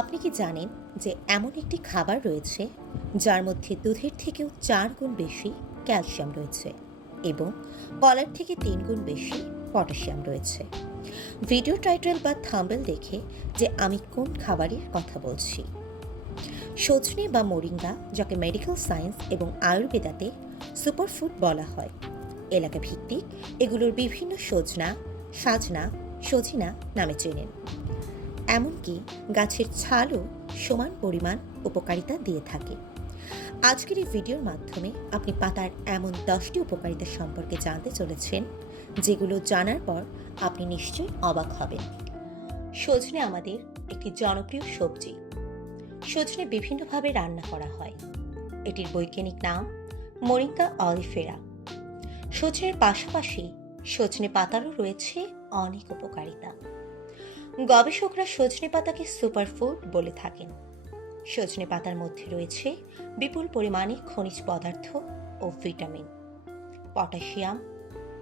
আপনি কি জানেন যে এমন একটি খাবার রয়েছে যার মধ্যে দুধের থেকেও 4 গুণ বেশি ক্যালসিয়াম রয়েছে এবং কলার থেকে 3 গুণ বেশি পটাশিয়াম রয়েছে? ভিডিও টাইটেল বা থাম্বনেল দেখে যে আমি কোন খাবারের কথা বলছি। সজনে বা মোরিঙ্গা, যাকে মেডিকেল সায়েন্স এবং আয়ুর্বেদাতে সুপারফুড বলা হয়, এলাকা ভিত্তিক এগুলোর বিভিন্ন সাজনা, সজিনা নামে চেনেন। এমনকি গাছের ছালও সমান পরিমাণ উপকারিতা দিয়ে থাকে। আজকের এই ভিডিওর মাধ্যমে আপনি পাতার এমন 10টি উপকারিতা সম্পর্কে জানতে চলেছেন, যেগুলো জানার পর আপনি নিশ্চয়ই অবাক হবেন। সজনে আমাদের একটি জনপ্রিয় সবজি। সজনে বিভিন্নভাবে রান্না করা হয়। এটির বৈজ্ঞানিক নাম মোরিঙ্গা অলিফেরা। সজনের পাশাপাশি সজনে পাতারও রয়েছে অনেক উপকারিতা। গবেষকরা সজনে পাতাকে সুপারফুড বলে থাকেন। সজনে পাতার মধ্যে রয়েছে বিপুল পরিমাণে খনিজ পদার্থ ও vitamin, potassium,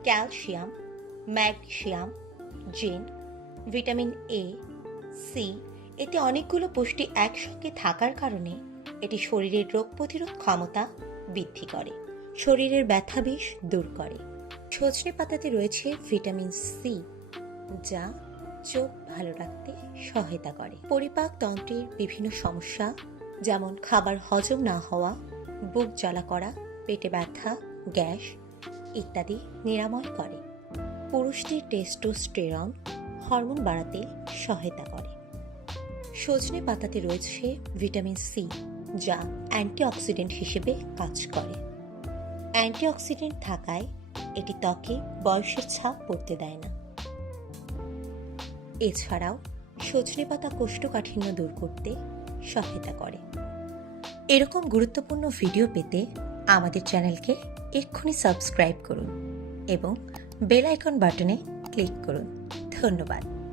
calcium, magnesium, zinc, vitamin A, C. এতে অনেকগুলো পুষ্টি একসঙ্গে থাকার কারণে এটি শরীরের রোগ প্রতিরোধ ক্ষমতা বৃদ্ধি করে, শরীরের ব্যথা বিষ দূর করে। সজনে পাতাতে রয়েছে ভিটামিন সি, যা চোখ ভালো রাখতে সহায়তা করে। পরিপাক তন্ত্রের বিভিন্ন সমস্যা, যেমন খাবার হজম না হওয়া, বুক জ্বালা করা, পেটে ব্যথা, গ্যাস ইত্যাদি নিরাময় করে। পুরুষদের টেস্টোস্টেরন হরমোন বাড়াতে সহায়তা করে। সজনে পাতাতে রয়েছে ভিটামিন সি, যা অ্যান্টিঅক্সিডেন্ট হিসেবে কাজ করে। অ্যান্টিঅক্সিডেন্ট থাকায় এটি ত্বকে বয়সের ছাপ পড়তে দেয় না। এছাড়াও সজনে পাতা কোষ্ঠকাঠিন্য দূর করতে সহায়তা করে। এরকম গুরুত্বপূর্ণ ভিডিও পেতে আমাদের চ্যানেলকে এক্ষুনি সাবস্ক্রাইব করুন এবং বেল আইকন বাটনে ক্লিক করুন। ধন্যবাদ।